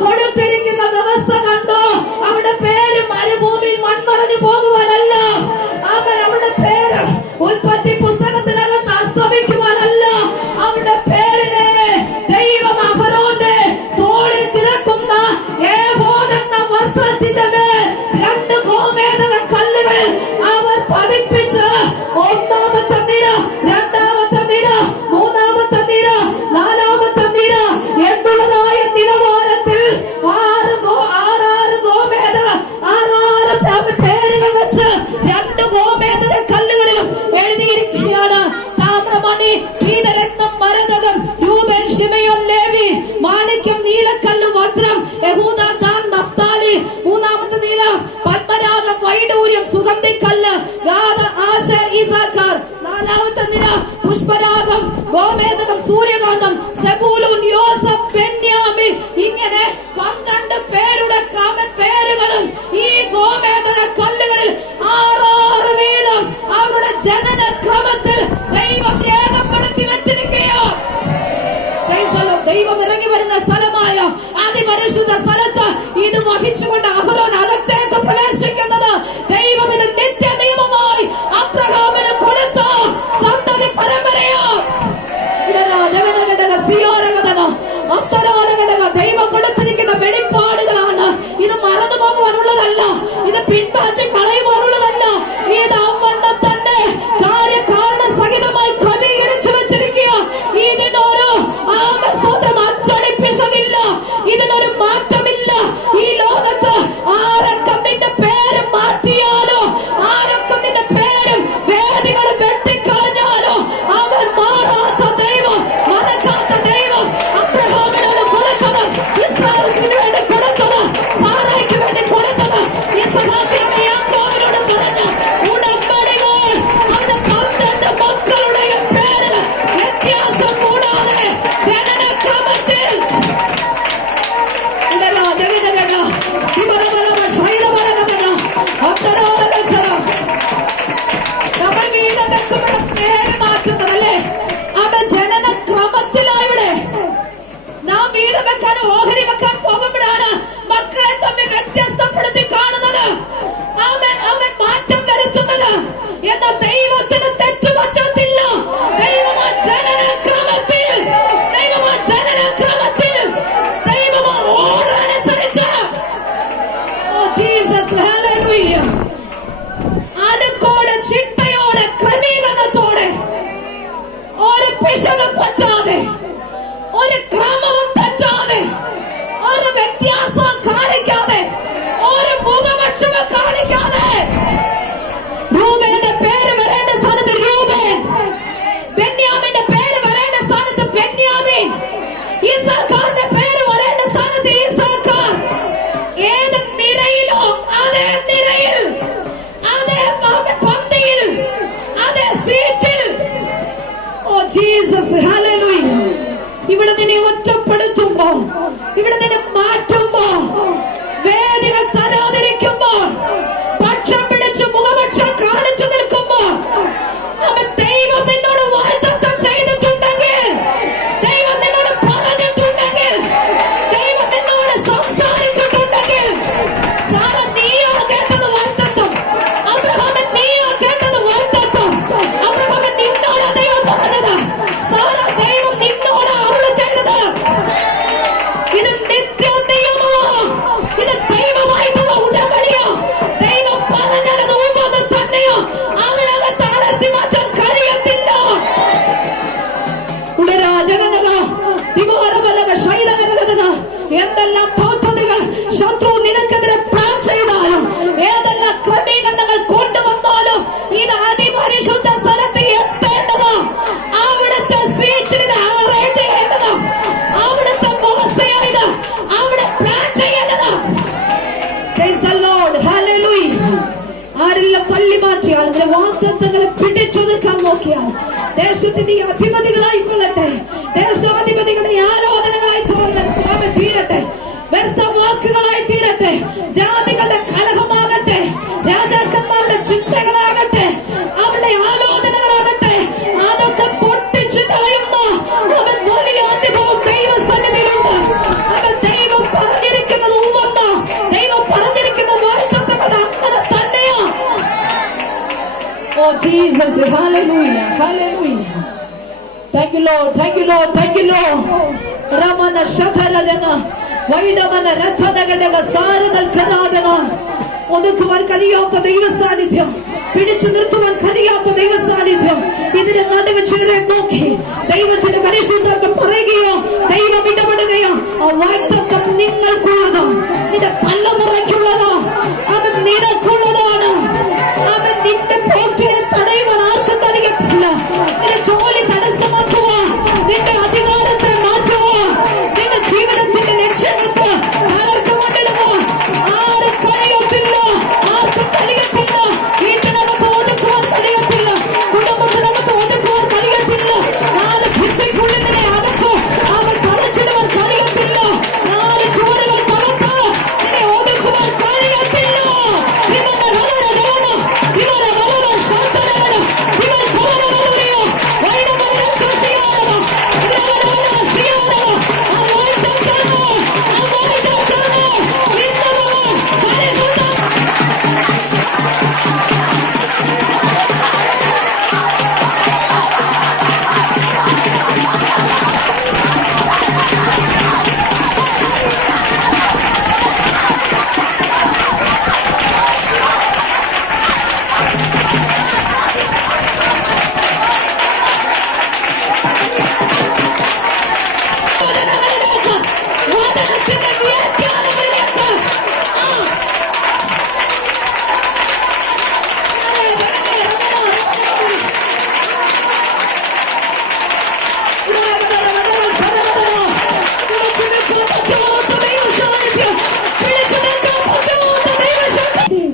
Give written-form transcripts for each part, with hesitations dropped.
കൊടുത്തിരിക്കുന്ന വ്യവസ്ഥ കണ്ടോ? അവിടെ പേര് മരുഭൂമിയിൽ മൺമറഞ്ഞു പോകുവാനല്ല. അവരുടെ പേര് ഉൽപ്പത്തി പുസ്തകത്തിനകത്ത് അസ്തമിക്കുവാനല്ല. അവരുടെ പേരിനെ ദൈവം അഹരോന്റെ തോളിൽ കിടക്കുന്ന ഏഫോദ് എന്ന വസ്ത്രത്തിന്റെ മേൽ 2 ഗോമേദക കല്ലുകളിൽ അവർ പതിപ്പിച്ച് ഒന്നാമത്തെ നിര, രണ്ടാമത്തെ നിര, മൂന്നാമത്തെ നിര, നാലാമത്തെ നിര എന്നുള്ളതായ നിലവാരത്തിൽ 6 ഗോമേദക 6 പേരുകൾ വെച്ച് 2 ഗോമേദക കല്ലുകളിലും എഴുതിയിരിക്കുകയാണ്. താമ്രമണി, പീതരത്നം, മരതകം, രൂബേൻ, ശിമെയോൻ, ലേവി, മാണിക്യം, നീലക്കല്ല്, വജ്രം, യഹൂദ, ദാൻ, നഫ്താലി. മൂന്നാമത്തെ നിര പത്മരാഗം, വൈഡൂര്യം, സുഗന്ധിക്കല്ല്, ഗാദ, ആശേർ, ഇസാഖാർ. നാലാമത്തെ നിര പുഷ്പരാഗം, ഗോമേദകം, സൂര്യകാന്തം, സെബൂലൂൻ, യോസഫ്, ബെന്യാമിൻ. ഇങ്ങനെ 12 പേരുടെ പേരുകളും ഈ ഗോമേദക കല്ലുകളിൽ 6 വീതം അവരുടെ ജനന ക്രമത്തിൽ ദൈവം രേഖപ്പെടുത്തി വെച്ചിരിക്കുകയോ. ദൈവം ഇറങ്ങി വരുന്ന സ്ഥലമായ അതിപരിശുദ്ധ സ്ഥലത്ത് ഇത് വഹിച്ചുകൊണ്ട് അഹരോൻ അകത്തേക്ക് പ്രവേശിക്കുന്നത് ദൈവം ഇത് നിത്യ നിയമമായി അബ്രഹാമിന് കൊടുത്ത സന്തതി പരമ്പരയോ. ദൈവം കൊടുത്തിരിക്കുന്ന വെളിപ്പാടുകളാണ്. ഇത് മറന്നു പോകുവാനുള്ളതല്ല, ഇത് പിൻപാറ്റി കളയുവാനുള്ളതല്ല. ഇത് അവണ്ണം തന്നെ കാര്യകാരണ സഹിതമായി ക്രമീകരിച്ചു വെച്ചിരിക്കുക. ഇതിനൊരു സ്തോത്രം അച്ചടിപ്പിച്ചതില്ല, ഇതിനൊരു മാറ്റമില്ല. ഈ ലോകത്ത് ആരൊക്കെ നിന്റെ പേര് മാറ്റിയാലോ, ആരൊക്കെ നിന്റെ പേരും വേദികൾ വെട്ടിക്കളഞ്ഞാലോ, അവൻ മാറാത്ത ദൈവം, മറക്കാത്ത ദൈവം. അബ്രഹാമിനോട് കൊടുത്തത്, ഇസ്രായേലിന് വേണ്ടി കൊടുത്തത്, സാറായ്ക്ക് വേണ്ടി കൊടുത്തത്, ഇസ്ഹാക്കിനോട് യാക്കോബിനോട് പറഞ്ഞ ഉടമ്പടികൾ, അവരുടെ 12 മക്കളുടെയും പേര് വ്യത്യാസം കൂടാതെ ജനനക്രമത്തിൽ നമ്മൾ വീതം വെക്കുമ്പോൾ പേര് മാറ്റുന്നതല്ലേ? അവൻ ജനനക്രമത്തിലായിവിടെ നാം വീതം വെക്കാൻ ഓഹരി വെക്കാൻ പോകുമ്പോഴാണ് മക്കളെ തമ്മിൽ വ്യത്യസ്തപ്പെടുത്തി കാണുന്നത്. അവൻ മാറ്റം വരുത്തുന്നത്. എന്നാൽ ദൈവത്തിന് തെറ്റുപറ്റത്തില്ല. ദൈവം ആ ജനനക്രമത്തിൽ, ദൈവം ആ ജനനക്രമത്തിൽ, ദൈവം ഓർഡർ അനുസരിച്ച് ജീസസ് ഹല്ലേലൂയ അടുക്കോടെ ചിട്ടയോടെ ക്രമീകരണത്തോടെ ഒരു പിശകും പറ്റാതെ, ഒരു ക്രമവും തെറ്റാതെ, ഒരു വ്യത്യാസവും കാണിക്കാതെ, ഒരു മുഖപക്ഷവും കാണിക്കാതെ രൂബേന്റെ പേര് വരേണ്ട സ്ഥാനത്ത് രൂബേൻ, ബെന്യാമിന്റെ പേര് വരേണ്ട സ്ഥാനത്ത് ബെന്യാമിൻ, ഇസാഖാറിന്റെ പേര് വരേണ്ട സ്ഥാനത്ത് ഇസാഖാർ. ഏത് നിരയിലോ അതേ നിരയിൽ, അതേ പന്തിയിൽ, അതേ സീറ്റിൽ. Oh Jesus hallelujah. ഇവിടെ നിന്നെ ഒറ്റപ്പെടുത്തുമ്പോൾ, ഇവിടെ നിന്നെ മാറ്റുമ്പോൾ, വേദികൾ തരാതിരിക്കുമ്പോൾ, പക്ഷം പിടിച്ച് മുഖപക്ഷം കാണിച്ചു നിൽക്കുമ്പോൾ, അവൻ ദൈവം നിന്നോട് വാഗ്ദത്തം ചെയ്തിട്ടുണ്ടെങ്കിൽ, ദൈവം നിന്നോട് പറഞ്ഞിട്ടുണ്ടെങ്കിൽ, ദൈവം നിന്നോട് സംസാരിച്ചിട്ടുണ്ടെങ്കിൽ, സാറ നീയോ കേട്ടത് വാഗ്ദത്തം, അബ്രഹാമൻ നീയോ കേട്ടത് വാഗ്ദത്തം, അബ്രഹാമൻ നിന്നോട് ദൈവം പറഞ്ഞത്, സാറ ദൈവം നിന്നോട് അരുളി ചെയ്തത്. ഇത് നിത്യ നിയമമോ, ഇത് ദൈവമായിട്ടുള്ള ഉടമ്പടിയോ, ദൈവം പറഞ്ഞത് ഉള്ളത് തന്നെയോ, അതിനകത്ത് അടർത്തി മാറ്റാൻ കഴിയത്തില്ല. എന്തെല്ലാം പദ്ധതികൾ ശത്രു നിനക്കെതിരെ പ്ലാൻ ചെയ്താലും, ഏതെല്ലാം ക്രമീകരണങ്ങൾ കൊണ്ടുവന്നാലും, ഇത് അതിപരിശുദ്ധ സ്ഥലത്ത് എത്തേണ്ടത്, അവിടുത്തെ സ്വീറ്റിൽ ഇത് അറേഞ്ച് ചെയ്യേണ്ടത്, അവിടുത്തെ വ്യവസ്ഥയായത് അവിടെ പ്ലാൻ ചെയ്യേണ്ടത്. Praise the Lord. Hallelujah. ആരെല്ലാം തള്ളി മാറ്റിയാൽ, വാഗ്ദത്തങ്ങളെ പിടിച്ചു നിൽക്കാൻ നോക്കിയാൽ, ദേശത്തിന്റെ അധിപതികളായിക്കൊള്ളട്ടെ, ദേശാധിപതികളുടെ ആലോചനകളായി തീരട്ടെ, വ്യർത്ഥ വാക്കുകളായി തീരട്ടെ, ജാതികളുടെ കലഹമാകട്ടെ, രാജാക്കന്മാരുടെ ചിന്തകളാകട്ടെ, അവരുടെ ആലോചനകളാകട്ടെ, അതൊക്കെ പൊട്ടിച്ചു കളയുന്ന അവൻ വലിയ അനുഭവം ദൈവസന്നിധിയിലുണ്ട്. അവൻ ദൈവം പറഞ്ഞിരിക്കുന്നു. Jesus. Hallelujah. Hallelujah. Thank you, Lord. Thank you, Lord. Thank you, Lord. Ramana Shakaradana. Vaidamana Rathanagadaga Saradal Karadana. ഒതുക്കുവാൻ കഴിയാത്ത ദൈവ സാന്നിധ്യം, പിടിച്ചു നിർത്തുവാൻ കഴിയാത്ത ദൈവ സാന്നിധ്യം ഇതിന്റെ നടുവ് ചേരെ നോക്കി ദൈവത്തിന്റെ പരിശുദ്ധാത്മ പറയുകയോ ദൈവം ഇടപെടുകയോ ആ വാഗ്ദത്തം നിങ്ങൾക്കുള്ളതോ നിന്റെ തലമുറയ്ക്കുള്ളതോ അത് നിനക്കുള്ളതാണ്. അവൻ നിന്റെ പോസ്റ്റിനെ തടയുവാൻ ആർക്കും കഴിയത്തില്ല. നിന്റെ ജോലി തടസ്സമാക്കുക, നിന്റെ അധികാരത്തെ മാറ്റുക, നിന്റെ ജീവിതത്തിന്റെ ലക്ഷ്യങ്ങൾക്ക് തകർച്ച കൊണ്ടിടുക ആരും കഴിയത്തില്ല. ആർക്കും കഴിയത്തില്ല. വീട്ടിനകത്ത് ഒതുക്കുവാൻ കഴിയത്തില്ല. കുടുംബത്തിനകത്ത് ഒതുക്കുവാൻ കഴിയത്തില്ല. നാല് ഭിത്തിക്കുള്ളിൽ നിന്നെ അകത്ത് അവർ തളച്ചിടുവാൻ കഴിയത്തില്ല. നാല് ചുവരുകൾ തകർത്ത് നിന്നെ ഒതുക്കുവാൻ കഴിയത്തില്ല. ഇവരെ ശാന്തനവന് ഇവർ പോരവരുറിയ വൈഡവനെ ചൊസിയാനവ ഇവരെ സിയാനവ ആ വായിത്തർക്കണ ഇന്നവ പരിശുദ്ധ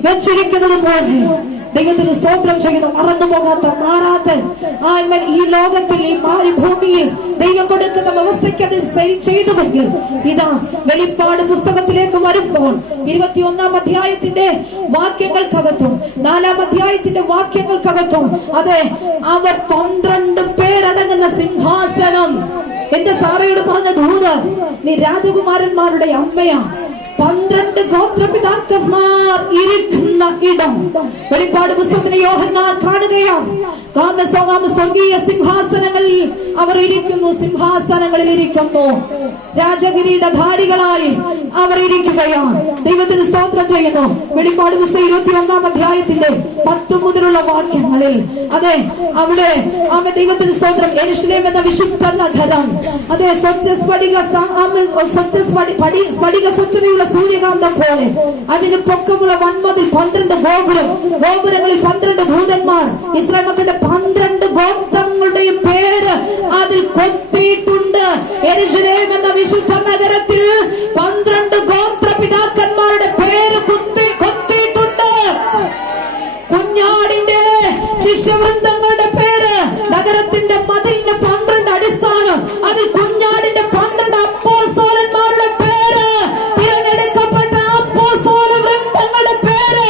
വെച്ചിരിക്കുന്നത് പോലെ ദൈവത്തിന് സ്തോത്രം ചെയ്യുന്ന മറന്നുപോകാത്ത മാറാത്ത ആത്മൻ ഈ ലോകത്തിൽ ഈ മാരുഭൂമിയിൽ ദൈവം കൊടുക്കുന്ന വ്യവസ്ഥയ്ക്ക് അതിൽ ചെയ്തുവെങ്കിൽ ഇതാ വെളിപ്പാട് പുസ്തകത്തിലേക്ക് വരുമ്പോൾ 21-ാം അധ്യായത്തിന്റെ വാക്യങ്ങൾക്കകത്തും 4-ാം അധ്യായത്തിന്റെ വാക്യങ്ങൾക്കകത്തും അതെ അവർ 12 പേരടങ്ങുന്ന സിംഹാസനം. എന്റെ സാറയോട് പറഞ്ഞ ദൂത്, നീ രാജകുമാരന്മാരുടെ അമ്മയാ. 12 ഗോത്രപിതാക്കന്മാർ ഇരിക്കുന്ന ഇടം വെളിപ്പാട് പുസ്തകത്തിലെ യോഹന്നാൻ കാണുകയാണ്. സ്വർഗീയ സിംഹാസനങ്ങളിൽ അവർ ഇരിക്കുന്നു. സിംഹാസനങ്ങളിൽ ഇരിക്കുന്നു. രാജകിരീടധാരികളായി അവർ ഇരിക്കുകയാണ്. ദൈവത്തിന് സ്തോത്രം ചെയ്യുന്നു. വെളിപ്പാട് പുസ്തകം 21-ാം അധ്യായത്തിന്റെ 10 മുതലുള്ള വാക്യങ്ങളിൽ അതെ അവിടെ ദൈവത്തിന് സ്തോത്രം യെരൂശലേം എന്ന വിശുദ്ധ നഗരം അതെ സ്ഫടിക സ്വച്ഛതയുള്ള സൂര്യകാന്തം പോലെ അതിന് പൊക്കമുള്ള വൻമതിൽ 12 ഗോപുരങ്ങളിൽ 12 ദൂതന്മാർ ഇസ്രായേൽ മക്കളുടെ 12 ഗോത്രങ്ങളുടെയും പേര് അതിൽ കൊത്തിയിട്ടുണ്ട്. യെരൂശലേം എന്ന വിശുദ്ധ നഗരത്തിൽ 12 ഗോത്ര പിതാക്കന്മാരുടെ പേര് കൊത്തിയിട്ടുണ്ട്. കുഞ്ഞാടിന്റെ ശിഷ്യവൃന്ദങ്ങളുടെ പേര് നഗരത്തിന്റെ മതിലിന്റെ 12 അടിസ്ഥാനം അതിൽ കുഞ്ഞാടിന്റെ 12 അപ്പോസ്തലന്മാരുടെ പേര്, തിരഞ്ഞെടുക്കപ്പെട്ട അപ്പോസ്തല വൃന്ദങ്ങളുടെ പേര്,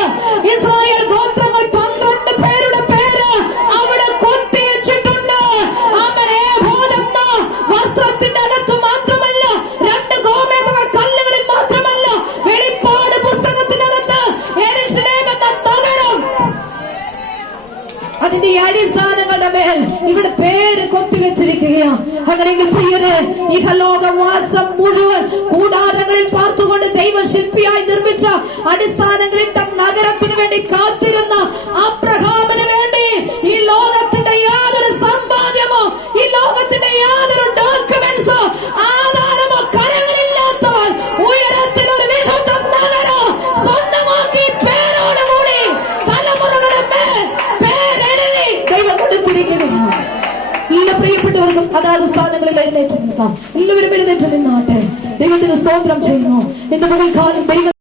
ഇസ്രായേൽ ഗോത്രങ്ങൾ 12 പേരുടെ പേര് അവിടെ കൊത്തിവെച്ചിട്ടുണ്ട്. അവനെ ബോധമെന്ന വസ്ത്രത്തിന്റെ അകത്ത് മാത്രമല്ല 2 ഗോമേതക കല്ലുകളിൽ മാത്രമല്ല വെളിപ്പാട് പുസ്തകത്തിനകത്ത് യെരൂശലേം എന്ന നഗരം അതിന്റെ അടിസ്ഥാനങ്ങളുടെ മേൽ ഇവിടെ പേര് കൊത്തിവെച്ചിരിക്കുകയാണ്. അങ്ങനെയെങ്കിൽ പ്രിയരെ, ഇഹലോകവാസം മുഴുവൻ കൂടാരങ്ങളിൽ പാർത്തുകൊണ്ട് ദൈവശില്പിയായി നിർമ്മിച്ച അടിസ്ഥാനങ്ങളിട്ട നഗരത്തിന് വേണ്ടി കാത്തിരുന്ന അബ്രഹാമിന് വേണ്ടി ഈ ലോകത്തിന്റെ യാതൊരു സമ്പാദ്യമോ ഈ ലോകത്തിന്റെ യാതൊരു ഡോക്യുമെന്റ്സോ ആധാരമോ കരങ്ങളില്ലാത്തവർ ഉയരത്തിൽ ഒരു വിശുദ്ധ നഗരം സ്വന്തമാക്കി പേരോടുകൂടി തലമുറകളുടെ മേൽ പേരെഴുതി ദൈവം കൊടുത്തിരിക്കുകയാണ്. എല്ലാ പ്രിയപ്പെട്ടവർക്കും അതാത് സ്ഥാനങ്ങളിൽ എഴുന്നേറ്റ് നിൽക്കാം. എല്ലാവരും എഴുന്നേറ്റ് നിന്നാട്ടെ. ദൈവത്തിന് സ്തോത്രം ചെയ്യുന്നു. ഇന്ന് പകൽക്കാലം ദൈവം